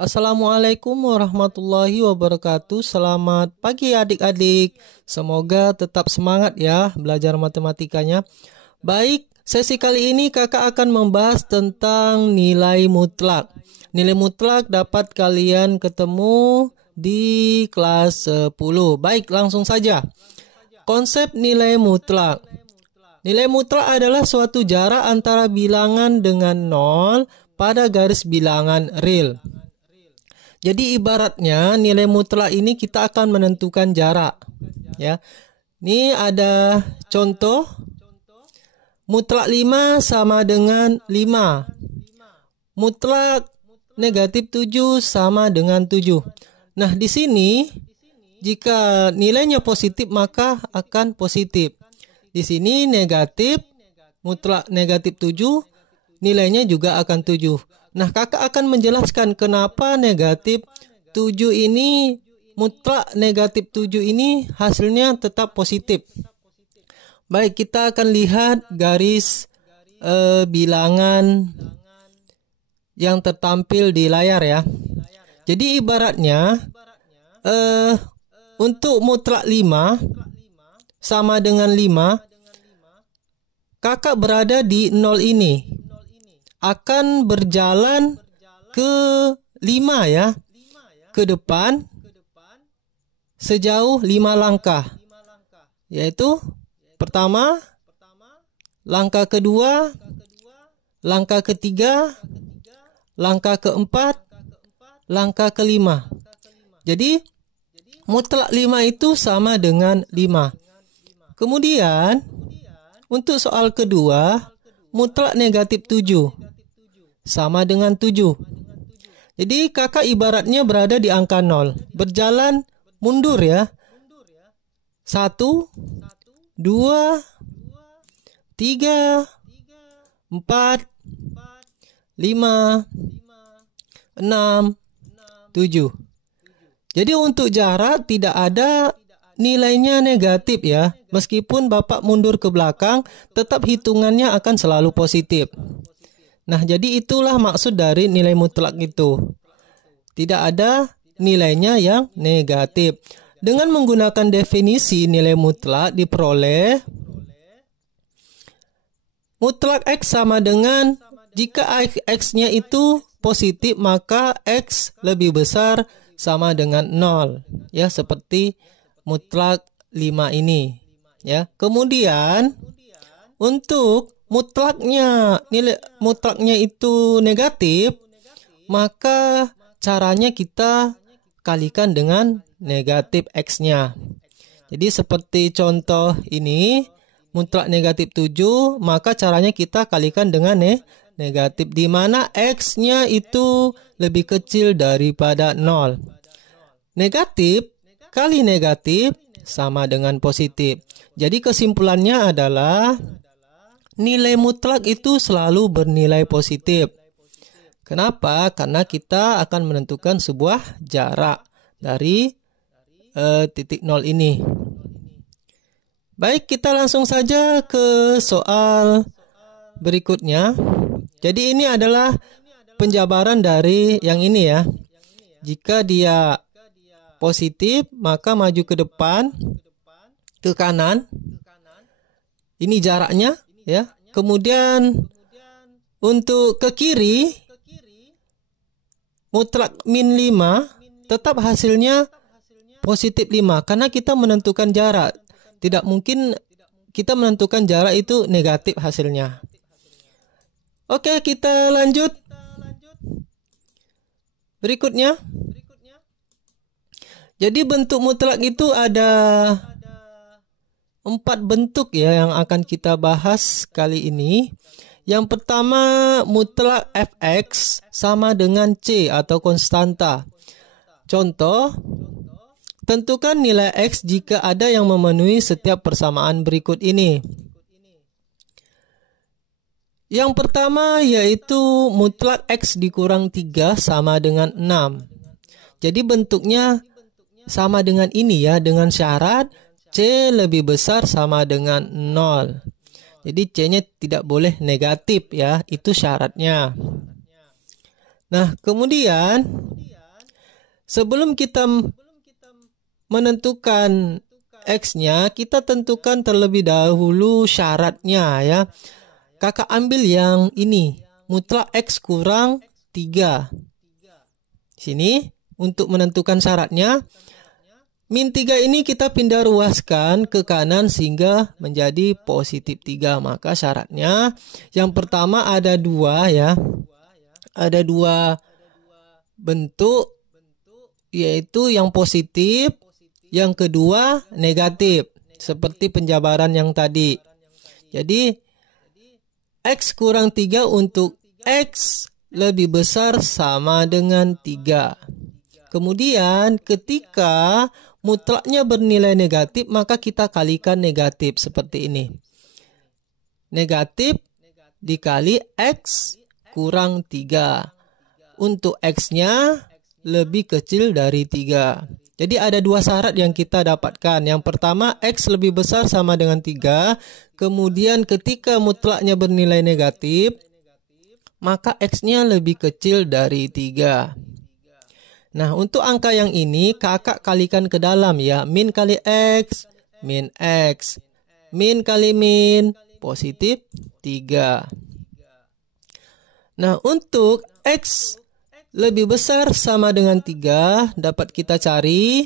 Assalamualaikum warahmatullahi wabarakatuh. Selamat pagi adik-adik. Semoga tetap semangat ya belajar matematikanya. Baik, sesi kali ini kakak akan membahas tentang nilai mutlak. Nilai mutlak dapat kalian ketemu di kelas 10. Baik, langsung saja. Konsep nilai mutlak. Nilai mutlak adalah suatu jarak antara bilangan dengan nol pada garis bilangan real. Jadi ibaratnya nilai mutlak ini kita akan menentukan jarak. Ya. Ini ada contoh. Mutlak 5 sama dengan 5. Mutlak negatif 7 sama dengan 7. Nah, di sini jika nilainya positif maka akan positif. Di sini negatif, mutlak negatif 7, nilainya juga akan 7. Nah, kakak akan menjelaskan kenapa negatif 7 ini, mutlak negatif 7 ini hasilnya tetap positif. Baik, kita akan lihat garis bilangan yang tertampil di layar ya. Jadi ibaratnya untuk mutlak 5 sama dengan 5, kakak berada di 0 ini. Akan berjalan ke 5 ya, ke depan sejauh 5 langkah. Yaitu pertama, langkah kedua, langkah ketiga, langkah keempat, langkah kelima. Jadi mutlak 5 itu sama dengan 5. Kemudian untuk soal kedua, mutlak negatif 7 sama dengan 7. Jadi kakak ibaratnya berada di angka 0. Berjalan mundur ya. 1, 2, 3, 4, 5, 6, 7. Jadi untuk jarak tidak ada nilainya negatif ya. Meskipun Bapak mundur ke belakang, tetap hitungannya akan selalu positif. Nah, jadi itulah maksud dari nilai mutlak itu. Tidak ada nilainya yang negatif. Dengan menggunakan definisi nilai mutlak diperoleh mutlak X sama dengan jika X-nya itu positif maka X lebih besar sama dengan 0. Ya, seperti mutlak 5 ini. Ya, kemudian untuk nilai mutlaknya itu negatif, maka caranya kita kalikan dengan negatif X-nya. Jadi seperti contoh ini, mutlak negatif 7, maka caranya kita kalikan dengan negatif, di mana X-nya itu lebih kecil daripada 0. Negatif kali negatif sama dengan positif. Jadi kesimpulannya adalah nilai mutlak itu selalu bernilai positif. Kenapa? Karena kita akan menentukan sebuah jarak dari titik 0 ini. Baik, kita langsung saja ke soal berikutnya. Jadi ini adalah penjabaran dari yang ini ya. Jika dia positif, maka maju ke depan, ke kanan. Ini jaraknya ya. Kemudian untuk ke kiri, mutlak min 5, tetap hasilnya positif 5. Karena kita menentukan jarak. Tidak mungkin kita menentukan jarak itu negatif hasilnya. Oke, kita lanjut. Berikutnya. Jadi bentuk mutlak itu ada 4 bentuk ya yang akan kita bahas kali ini. Yang pertama, mutlak fx sama dengan c atau konstanta. Contoh, tentukan nilai x jika ada yang memenuhi setiap persamaan berikut ini. Yang pertama yaitu mutlak x dikurang 3 sama dengan 6. Jadi bentuknya sama dengan ini ya, dengan syarat C lebih besar sama dengan 0. Jadi C-nya tidak boleh negatif ya, itu syaratnya. Nah, kemudian sebelum kita menentukan X-nya, kita tentukan terlebih dahulu syaratnya ya. Kakak ambil yang ini, mutlak X kurang 3. Sini, untuk menentukan syaratnya, min 3 ini kita pindah ruaskan ke kanan sehingga menjadi positif 3. Maka syaratnya, yang pertama ada 2 ya. Ada 2 bentuk, yaitu yang positif, yang kedua negatif, seperti penjabaran yang tadi. Jadi X kurang 3 untuk X lebih besar sama dengan 3. Kemudian ketika mutlaknya bernilai negatif, maka kita kalikan negatif seperti ini. Negatif dikali X kurang 3. Untuk X-nya lebih kecil dari 3. Jadi ada 2 syarat yang kita dapatkan. Yang pertama, X lebih besar sama dengan 3. Kemudian ketika mutlaknya bernilai negatif, maka X-nya lebih kecil dari 3. Nah, untuk angka yang ini, kakak kalikan ke dalam ya. Min kali X, min X. Min kali min, positif 3. Nah, untuk X lebih besar sama dengan 3, dapat kita cari.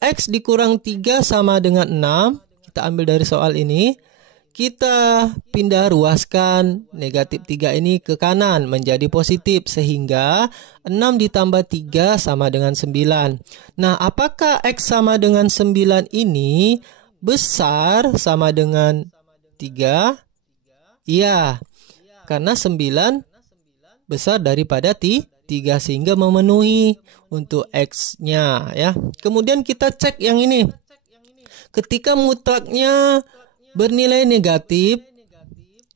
X dikurang 3 sama dengan 6. Kita ambil dari soal ini. Kita pindah ruaskan negatif 3 ini ke kanan menjadi positif. Sehingga 6 ditambah 3 sama dengan 9. Nah, apakah X sama dengan 9 ini besar sama dengan 3? Iya, karena 9 besar daripada 3 sehingga memenuhi untuk X-nya ya. Kemudian kita cek yang ini. Ketika mutlaknya bernilai negatif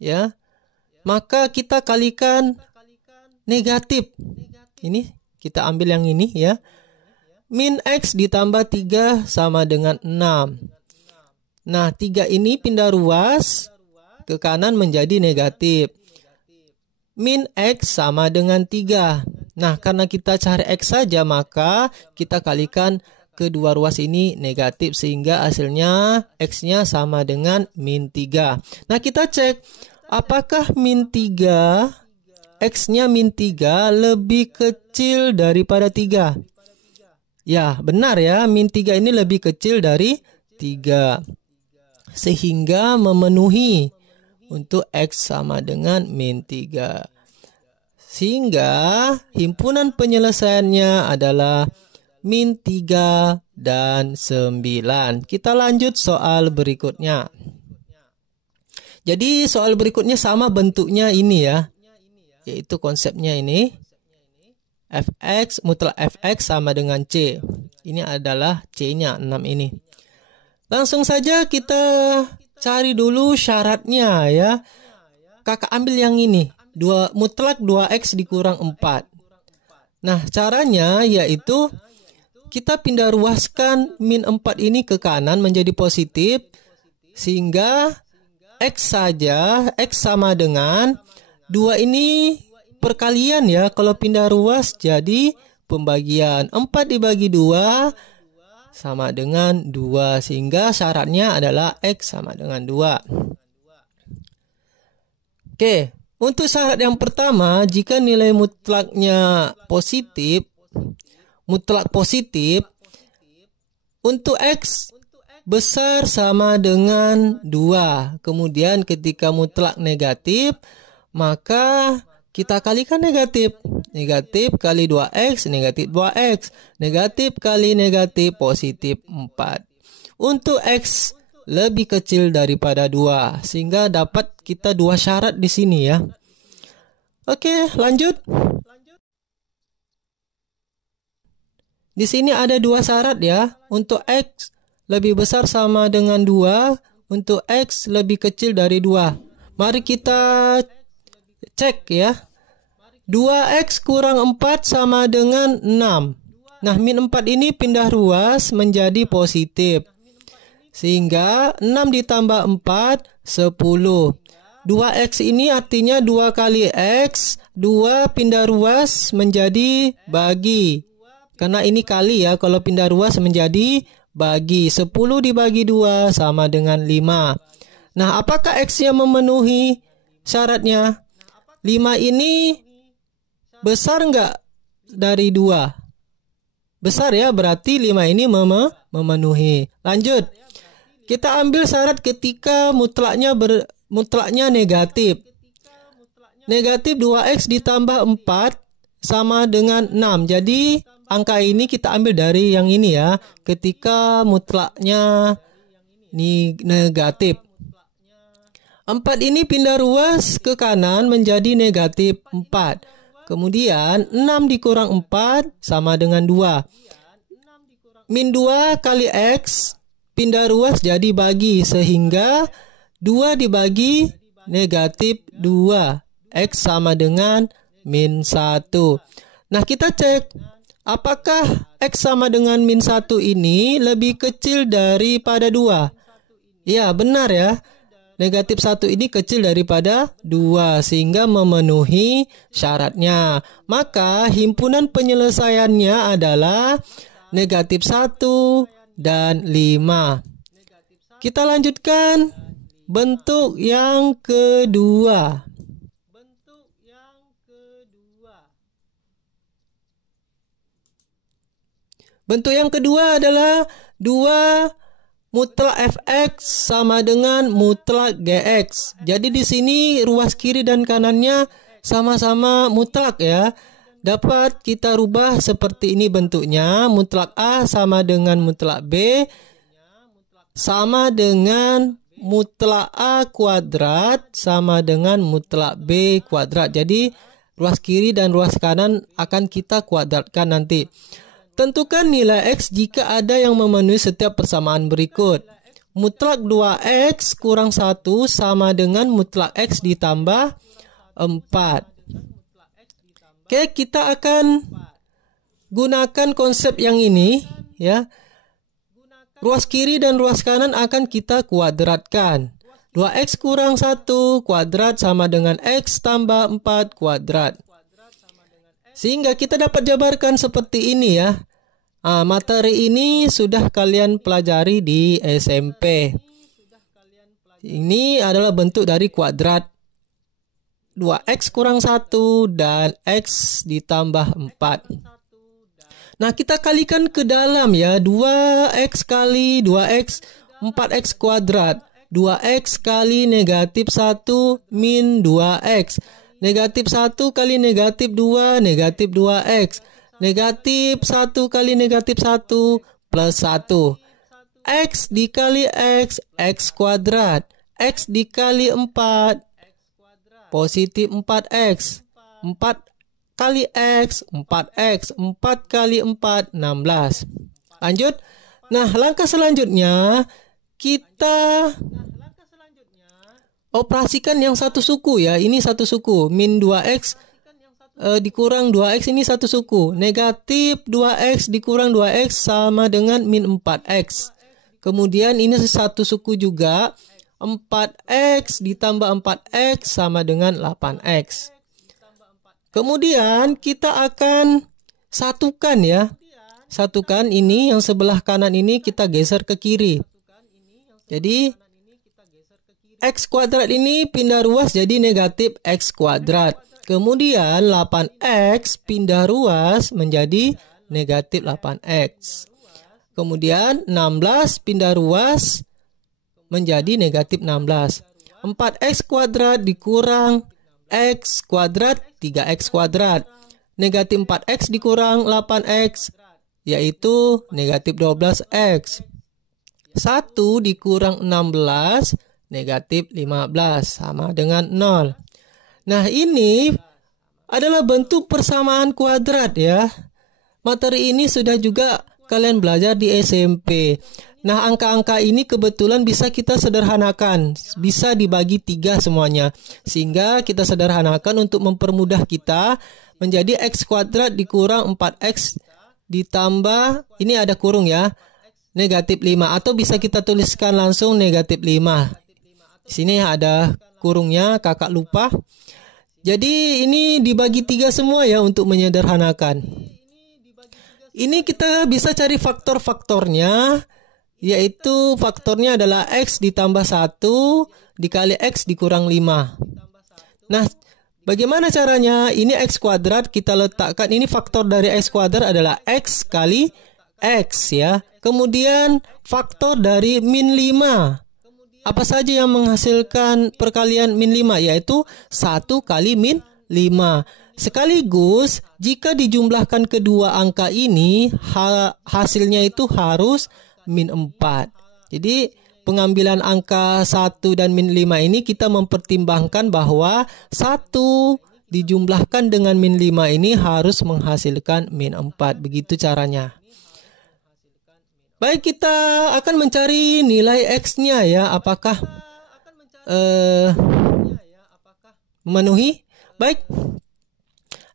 ya, maka kita kalikan negatif. Ini kita ambil yang ini ya. Min X ditambah 3 sama dengan 6. Nah, 3 ini pindah ruas ke kanan menjadi negatif. Min X sama dengan 3. Nah, karena kita cari X saja, maka kita kalikan kedua ruas ini negatif. Sehingga hasilnya X-nya sama dengan min 3. Nah, kita cek apakah min 3, X-nya min 3 lebih kecil daripada 3. Ya, benar ya. Min 3 ini lebih kecil dari 3. Sehingga memenuhi untuk X sama dengan min 3. Sehingga himpunan penyelesaiannya adalah min 3 dan 9. Kita lanjut soal berikutnya. Jadi soal berikutnya sama bentuknya ini ya. Yaitu konsepnya ini. Fx, mutlak Fx sama dengan C. Ini adalah C-nya, 6 ini. Langsung saja kita cari dulu syaratnya ya. Kakak ambil yang ini. Mutlak 2X dikurang 4. Nah, caranya yaitu kita pindah ruaskan min 4 ini ke kanan menjadi positif. Sehingga X saja, X sama dengan 2 ini perkalian ya. Kalau pindah ruas jadi pembagian. 4 dibagi 2 sama dengan 2. Sehingga syaratnya adalah X sama dengan 2. Oke, untuk syarat yang pertama, jika nilai mutlaknya positif, mutlak positif, untuk X besar sama dengan 2. Kemudian ketika mutlak negatif, maka kita kalikan negatif. Negatif kali 2X, negatif 2X. Negatif kali negatif, positif 4. Untuk X lebih kecil daripada 2. Sehingga dapat kita 2 syarat di sini ya. Oke, lanjut. Di sini ada 2 syarat ya. Untuk X lebih besar sama dengan 2. Untuk X lebih kecil dari 2. Mari kita cek ya. 2X kurang 4 sama dengan 6. Nah, min 4 ini pindah ruas menjadi positif. Sehingga 6 ditambah 4, 10. 2X ini artinya 2 kali X. 2 pindah ruas menjadi bagi. Karena ini kali ya, kalau pindah ruas menjadi bagi. 10 dibagi 2 sama dengan 5. Nah, apakah X-nya memenuhi syaratnya? 5 ini besar nggak dari 2? Besar ya, berarti 5 ini memenuhi. Lanjut. Kita ambil syarat ketika mutlaknya negatif. Negatif 2X ditambah 4 sama dengan 6. Jadi angka ini kita ambil dari yang ini ya. Ketika mutlaknya negatif. 4 ini pindah ruas ke kanan menjadi negatif 4. Kemudian 6 dikurang 4 sama dengan 2. Min 2 kali X pindah ruas jadi bagi. Sehingga 2 dibagi negatif 2. X sama dengan min 1. Nah, kita cek apakah X sama dengan min 1 ini lebih kecil daripada 2. Ya, benar ya. Negatif 1 ini kecil daripada 2 sehingga memenuhi syaratnya. Maka himpunan penyelesaiannya adalah negatif 1 dan 5. Kita lanjutkan bentuk yang kedua. Bentuk yang kedua adalah 2 mutlak fx sama dengan mutlak gx. Jadi di sini ruas kiri dan kanannya sama-sama mutlak ya. Dapat kita rubah seperti ini bentuknya. Mutlak A sama dengan mutlak B sama dengan mutlak A kuadrat sama dengan mutlak B kuadrat. Jadi ruas kiri dan ruas kanan akan kita kuadratkan nanti. Tentukan nilai X jika ada yang memenuhi setiap persamaan berikut. Mutlak 2X kurang 1 sama dengan mutlak X ditambah 4. Oke, kita akan gunakan konsep yang ini ya. Ruas kiri dan ruas kanan akan kita kuadratkan. 2X kurang 1 kuadrat sama dengan X tambah 4 kuadrat. Sehingga kita dapat jabarkan seperti ini ya. Materi ini sudah kalian pelajari di SMP. Ini adalah bentuk dari kuadrat 2X kurang 1 dan X ditambah 4. Nah, kita kalikan ke dalam ya. 2X kali 2X 4X kuadrat. 2X kali negatif 1 min 2X. Negatif 1 kali negatif 2 negatif 2X. Negatif 1 kali negatif 1 plus 1. X dikali X, X kuadrat. X dikali 4, positif 4X. 4 kali X, 4X. 4 kali 4, 16. Lanjut. Nah, langkah selanjutnya kita operasikan yang satu suku ya. Ini satu suku. Min 2X dikurang 2X ini satu suku. Negatif 2X dikurang 2X sama dengan min 4X. Kemudian ini satu suku juga. 4X ditambah 4X sama dengan 8X. Kemudian kita akan satukan ya. Satukan ini yang sebelah kanan ini kita geser ke kiri. Jadi X kuadrat ini pindah ruas jadi negatif X kuadrat. Kemudian 8X pindah ruas menjadi negatif 8X. Kemudian 16 pindah ruas menjadi negatif 16. 4X kuadrat dikurang X kuadrat 3X kuadrat. Negatif 4X dikurang 8X yaitu negatif 12X. 1 dikurang 16 negatif 15 sama dengan 0. Nah, ini adalah bentuk persamaan kuadrat ya. Materi ini sudah juga kalian belajar di SMP. Nah, angka-angka ini kebetulan bisa kita sederhanakan. Bisa dibagi 3 semuanya. Sehingga kita sederhanakan untuk mempermudah kita menjadi X kuadrat dikurang 4X ditambah, ini ada kurung ya, negatif 5. Atau bisa kita tuliskan langsung negatif 5. Di sini ada kurungnya, kakak lupa. Jadi ini dibagi 3 semua ya untuk menyederhanakan. Ini kita bisa cari faktor-faktornya, yaitu faktornya adalah X ditambah 1 dikali X dikurang 5. Nah, bagaimana caranya? Ini X kuadrat, kita letakkan, ini faktor dari X kuadrat adalah X kali X ya. Kemudian faktor dari min 5. Apa saja yang menghasilkan perkalian min 5? Yaitu 1 kali min 5. Sekaligus, jika dijumlahkan kedua angka ini, hasilnya itu harus min 4. Jadi, pengambilan angka 1 dan min 5 ini kita mempertimbangkan bahwa 1 dijumlahkan dengan min 5 ini harus menghasilkan min 4. Begitu caranya. Baik, kita akan mencari nilai X-nya ya. Apakah memenuhi? Baik.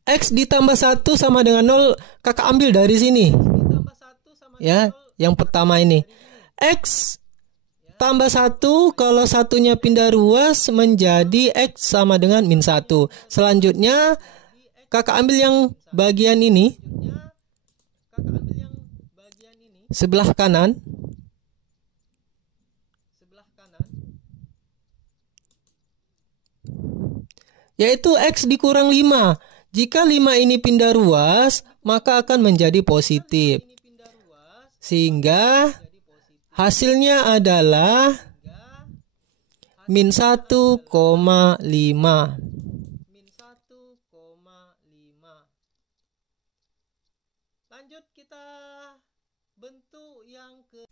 X ditambah 1 sama dengan 0. Kakak ambil dari sini. Ya, yang pertama ini. X tambah 1, kalau satunya pindah ruas menjadi X sama dengan min 1. Selanjutnya, kakak ambil yang bagian ini. Sebelah kanan. Yaitu X dikurang 5. Jika 5 ini pindah ruas, maka akan menjadi positif. Sehingga hasilnya adalah min 1,5.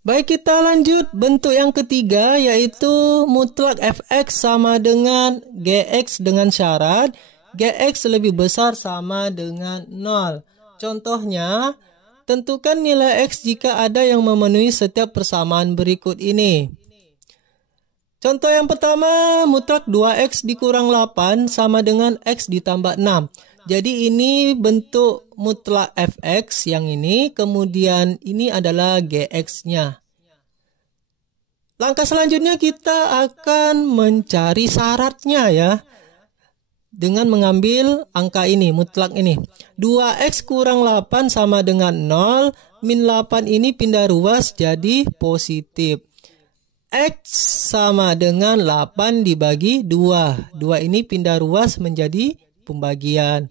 Baik, kita lanjut bentuk yang ketiga, yaitu mutlak fx sama dengan gx dengan syarat gx lebih besar sama dengan 0. Contohnya, tentukan nilai X jika ada yang memenuhi setiap persamaan berikut ini. Contoh yang pertama, mutlak 2X dikurang 8 sama dengan X ditambah 6. Jadi ini bentuk mutlak Fx yang ini, kemudian ini adalah Gx-nya. Langkah selanjutnya kita akan mencari syaratnya ya. Dengan mengambil angka ini, mutlak ini. 2X kurang 8 sama dengan 0. Min 8 ini pindah ruas jadi positif. X sama dengan 8 dibagi 2. 2 ini pindah ruas menjadi pembagian.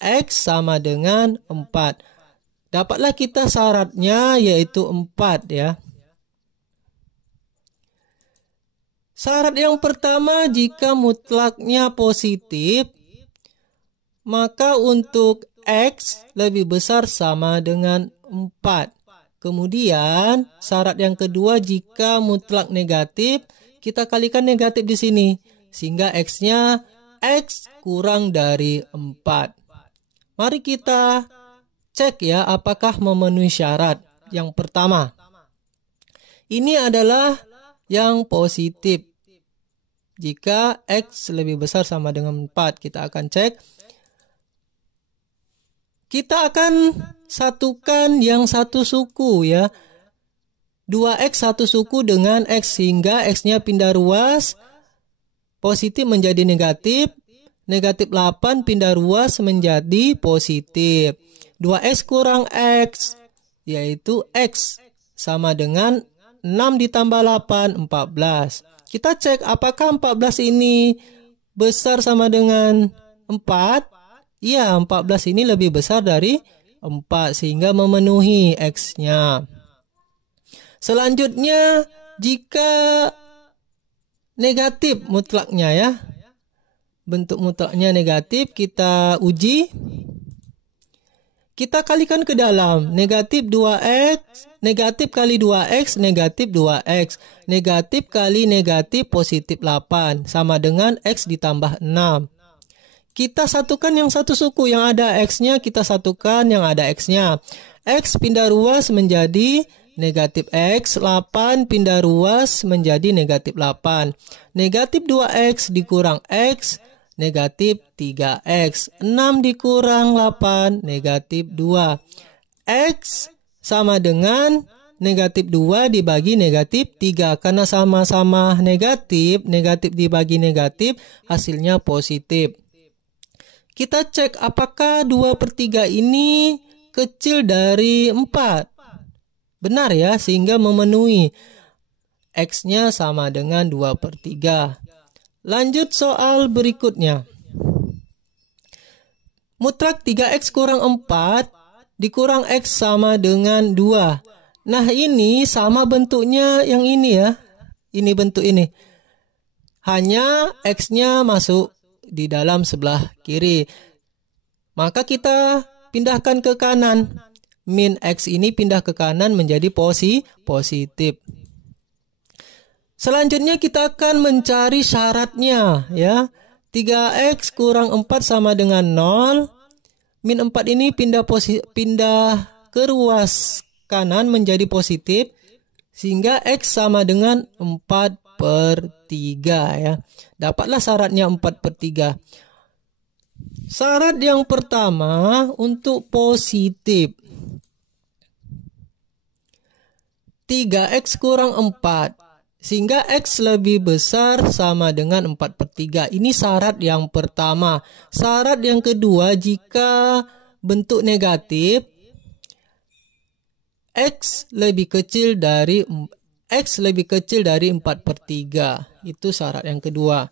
X sama dengan 4. Dapatlah kita syaratnya yaitu 4 ya. Syarat yang pertama, jika mutlaknya positif, maka untuk X lebih besar sama dengan 4. Kemudian, syarat yang kedua, jika mutlak negatif, kita kalikan negatif di sini. Sehingga X-nya X kurang dari 4. Mari kita cek ya, apakah memenuhi syarat. Yang pertama, ini adalah yang positif. Jika X lebih besar sama dengan 4, kita akan cek. Kita akan satukan yang satu suku ya. 2X satu suku dengan X sehingga X-nya pindah ruas. Positif menjadi negatif. Negatif 8 pindah ruas menjadi positif. 2X kurang X yaitu X sama dengan 6 ditambah 8, 14. Kita cek apakah 14 ini besar sama dengan 4. Iya, 14 ini lebih besar dari 4 sehingga memenuhi X-nya. Selanjutnya, jika negatif mutlaknya ya. Bentuk mutlaknya negatif, kita uji. Kita kalikan ke dalam, negatif 2X, negatif kali 2X, negatif 2X. Negatif kali negatif positif 8, sama dengan X ditambah 6. Kita satukan yang satu suku, yang ada X-nya, kita satukan yang ada X-nya. X pindah ruas menjadi negatif X, 8 pindah ruas menjadi negatif 8. Negatif 2X dikurang X, negatif 3X. 6 dikurang 8, negatif 2. X sama dengan negatif 2 dibagi negatif 3. Karena sama-sama negatif, negatif dibagi negatif, hasilnya positif. Kita cek apakah 2/3 ini kecil dari 4. Benar ya, sehingga memenuhi. X-nya sama dengan 2/3. Lanjut soal berikutnya. Mutlak 3X kurang 4 dikurang X sama dengan 2. Nah ini sama bentuknya yang ini ya. Ini bentuk ini. Hanya X-nya masuk di dalam sebelah kiri. Maka kita pindahkan ke kanan. Min X ini pindah ke kanan menjadi positif. Selanjutnya kita akan mencari syaratnya ya. 3X kurang 4 sama dengan 0. Min 4 ini pindah ke ruas kanan menjadi positif. Sehingga X sama dengan 4/3 ya. Dapatlah syaratnya 4/3. Syarat yang pertama untuk positif. 3X kurang 4. Sehingga X lebih besar sama dengan 4/3. Ini syarat yang pertama. Syarat yang kedua, jika bentuk negatif, X lebih kecil dari 4/3. Itu syarat yang kedua.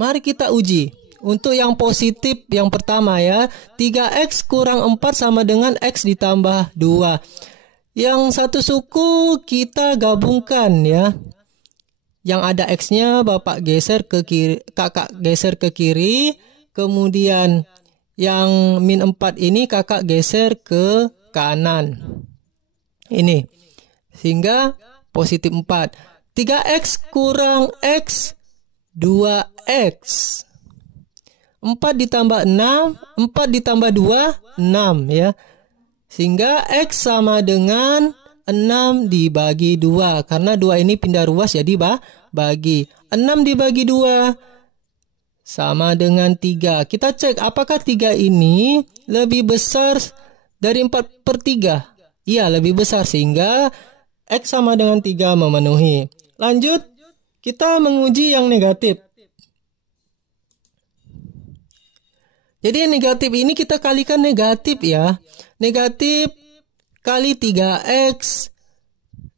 Mari kita uji. Untuk yang positif yang pertama ya. 3X kurang 4 sama dengan X ditambah 2. Yang satu suku kita gabungkan ya. Yang ada X-nya Bapak geser ke kiri, Kakak geser ke kiri. Kemudian yang min 4 ini Kakak geser ke kanan. Ini. Sehingga positif 4. 3X kurang X 2X. 4 ditambah 6. 4 ditambah 2 6 ya. Sehingga X sama dengan 6 dibagi 2. Karena 2 ini pindah ruas jadi bagi. 6 dibagi 2 sama dengan 3. Kita cek apakah 3 ini lebih besar dari 4/3. Iya, lebih besar. Sehingga X sama dengan 3 memenuhi. Lanjut, kita menguji yang negatif. Jadi yang negatif ini kita kalikan negatif ya. Negatif kali 3X.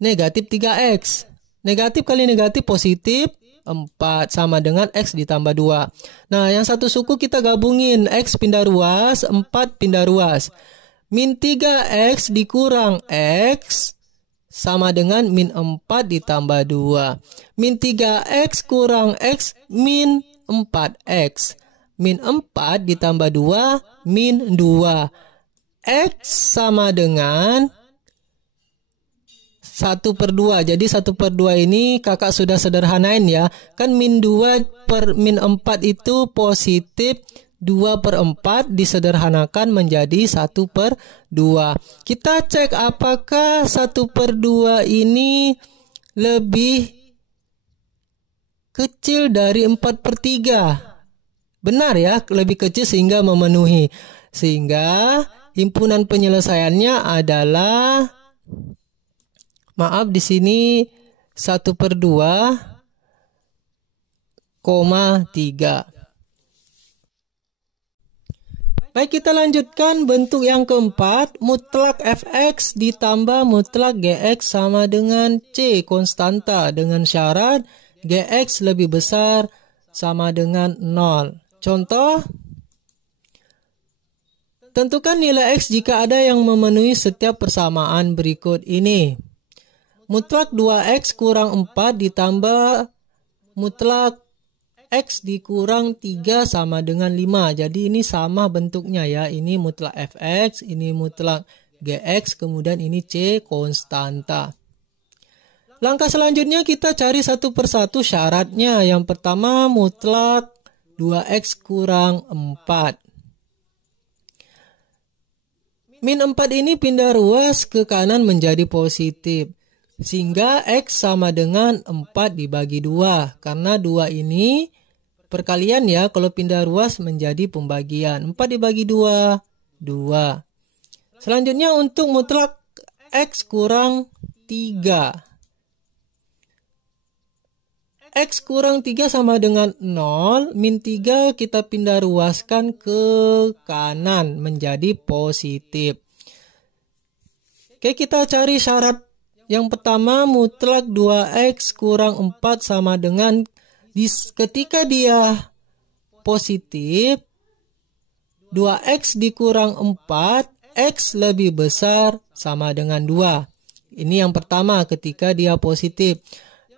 Negatif 3X. Negatif kali negatif positif 4 sama dengan X ditambah 2. Nah yang satu suku kita gabungin. X pindah ruas, 4 pindah ruas. Min 3X dikurang X sama dengan min 4 ditambah 2. Min 3X kurang X min 4X. Min 4 ditambah 2 min 2. X sama dengan 1/2. Jadi 1/2 ini kakak sudah sederhanain ya. Kan min 2 per min 4 itu positif. 2/4 disederhanakan menjadi 1/2. Kita cek apakah 1/2 ini lebih kecil dari 4/3. Benar ya, lebih kecil sehingga memenuhi. Sehingga himpunan penyelesaiannya adalah, maaf di sini 1/2,3. Baik, kita lanjutkan bentuk yang keempat. Mutlak fx ditambah mutlak gx sama dengan c konstanta dengan syarat gx lebih besar sama dengan 0. Contoh, tentukan nilai X jika ada yang memenuhi setiap persamaan berikut ini. Mutlak 2X kurang 4 ditambah mutlak X dikurang 3 sama dengan 5. Jadi ini sama bentuknya ya. Ini mutlak Fx, ini mutlak Gx, kemudian ini C konstanta. Langkah selanjutnya kita cari satu persatu syaratnya. Yang pertama mutlak 2X kurang 4. Min 4 ini pindah ruas ke kanan menjadi positif. Sehingga X sama dengan 4 dibagi 2. Karena 2 ini perkalian ya. Kalau pindah ruas menjadi pembagian. 4 dibagi 2, 2. Selanjutnya untuk mutlak X kurang 3. X kurang 3 sama dengan 0. Min 3 kita pindah ruaskan ke kanan menjadi positif. Oke, kita cari syarat yang pertama, mutlak 2x kurang 4 sama dengan, ketika dia positif, 2x dikurang 4, x lebih besar sama dengan 2. Ini yang pertama ketika dia positif.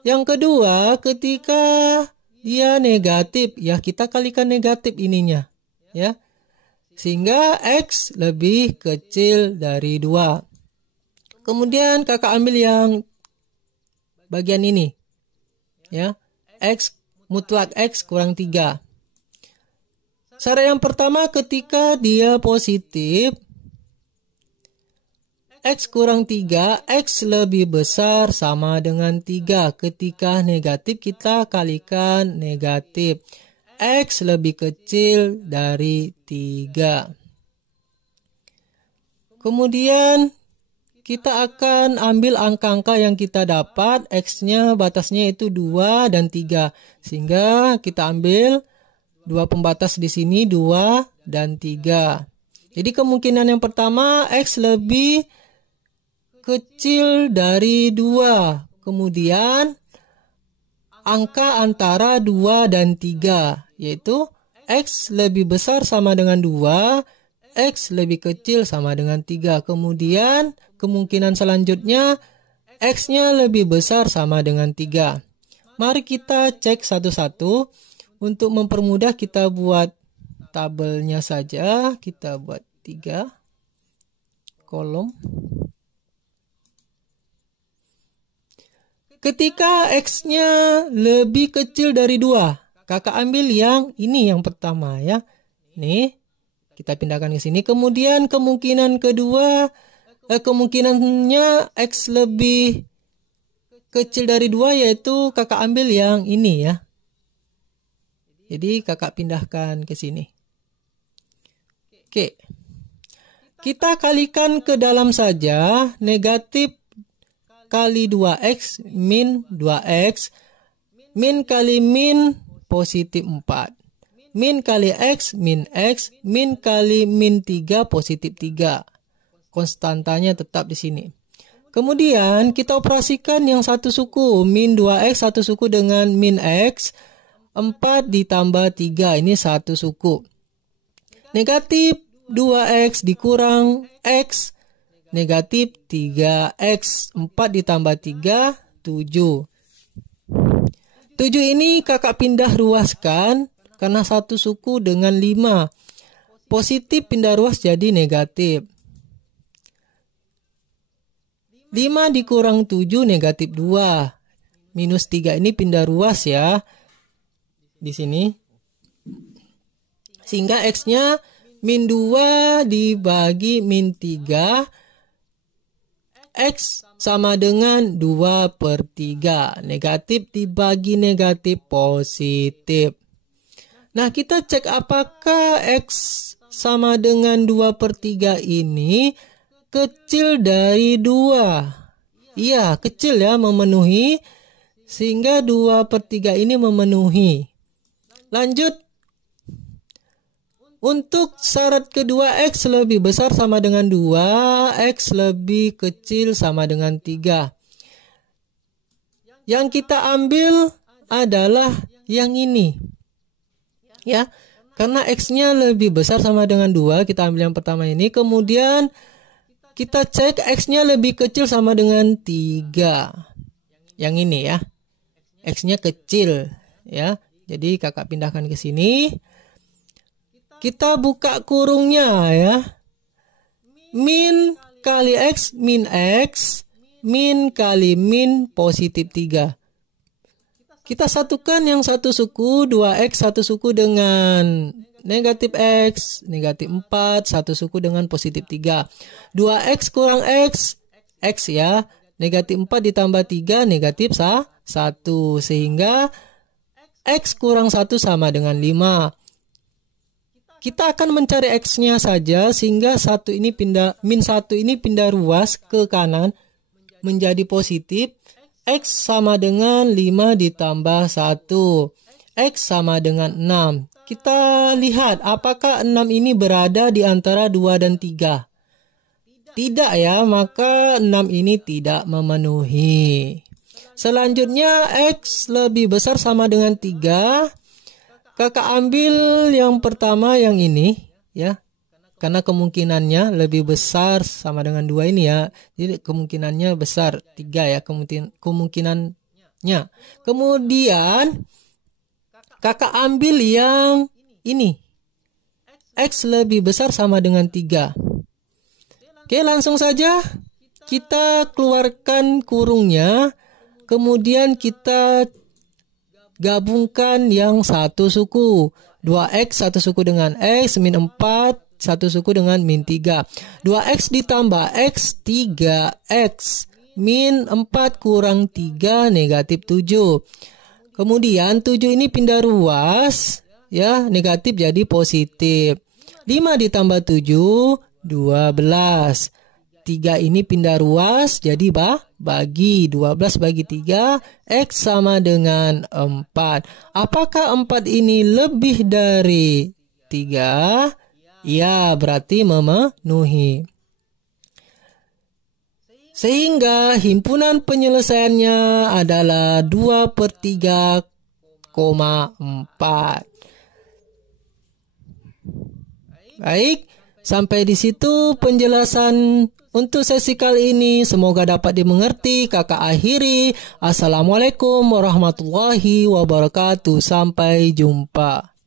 Yang kedua, ketika dia negatif, ya kita kalikan negatif ininya, ya. Sehingga x lebih kecil dari 2. Kemudian kakak ambil yang bagian ini, ya, x mutlak x kurang 3. Syarat yang pertama ketika dia positif, x kurang 3, x lebih besar sama dengan 3. Ketika negatif kita kalikan negatif, x lebih kecil dari 3. Kemudian kita akan ambil angka-angka yang kita dapat, x-nya batasnya itu 2 dan 3. Sehingga kita ambil dua pembatas di sini, 2 dan 3. Jadi kemungkinan yang pertama, x lebih kecil dari 2. Kemudian angka antara 2 dan 3, yaitu x lebih besar sama dengan 2, x lebih kecil sama dengan 3. Kemudian kemungkinan selanjutnya, x-nya lebih besar sama dengan 3. Mari kita cek satu-satu. Untuk mempermudah kita buat tabelnya saja. Kita buat 3 kolom. Ketika x-nya lebih kecil dari 2, kakak ambil yang ini yang pertama, ya. Nih, kita pindahkan ke sini. Kemudian kemungkinan kedua, kemungkinannya x lebih kecil dari 2, yaitu kakak ambil yang ini, ya. Jadi kakak pindahkan ke sini. Oke. Kita kalikan ke dalam saja. Negatif kali 2x min 2x. Min kali min positif 4. Min kali x min x. Min kali min 3 positif 3. Konstantanya tetap di sini. Kemudian kita operasikan yang satu suku. Min 2x satu suku dengan min x. 4 ditambah 3, ini satu suku. Negatif 2x dikurang x, negatif 3x. 4 ditambah 3, 7. 7 ini kakak pindah ruaskan karena satu suku dengan 5. Positif pindah ruas jadi negatif. 5 dikurang 7, negatif 2. Minus 3 ini pindah ruas, ya. Di sini. Sehingga x-nya min 2 dibagi min 3. X sama dengan 2/3. Negatif dibagi negatif positif. Nah, kita cek apakah x sama dengan 2/3 ini kecil dari 2. Iya, kecil, ya, memenuhi. Sehingga 2/3 ini memenuhi. Lanjut, untuk syarat kedua, x lebih besar sama dengan 2, x lebih kecil sama dengan 3. Yang kita ambil adalah yang ini, ya, karena x-nya lebih besar sama dengan 2, kita ambil yang pertama ini. Kemudian kita cek x-nya lebih kecil sama dengan 3. Yang ini, ya, x-nya kecil, ya. Jadi kakak pindahkan ke sini. Kita buka kurungnya, ya. Min kali x min x. Min kali min positif 3. Kita satukan yang satu suku. 2x satu suku dengan negatif x. Negatif 4. Satu suku dengan positif 3. 2x kurang x. X, ya. Negatif 4 ditambah 3. Negatif 1. Sehingga x kurang 1 sama dengan 5. Kita akan mencari x-nya saja sehingga min 1 ini pindah ruas ke kanan menjadi positif. X sama dengan 5 ditambah 1. X sama dengan 6. Kita lihat apakah 6 ini berada di antara 2 dan 3. Tidak ya, maka 6 ini tidak memenuhi. Selanjutnya X lebih besar sama dengan 3. Kakak ambil yang pertama yang ini ya. Karena kemungkinannya lebih besar sama dengan 2 ini ya. Jadi kemungkinannya besar 3 ya kemungkinannya. Kemudian kakak ambil yang ini. X lebih besar sama dengan 3. Oke, langsung saja kita keluarkan kurungnya. Kemudian kita gabungkan yang satu suku. 2X satu suku dengan X min 4 satu suku dengan min 3. 2X ditambah X 3X min 4 kurang 3 negatif 7. Kemudian 7 ini pindah ruas ya, negatif jadi positif. 5 ditambah 7 12. 3 ini pindah ruas jadi bagi 12 bagi 3 X sama dengan 4. Apakah 4 ini lebih dari 3? Ya, berarti memenuhi. Sehingga himpunan penyelesaiannya adalah 2/3,4. Baik, sampai di situ penjelasan untuk sesi kali ini. Semoga dapat dimengerti. Kakak akhiri. Assalamualaikum warahmatullahi wabarakatuh. Sampai jumpa.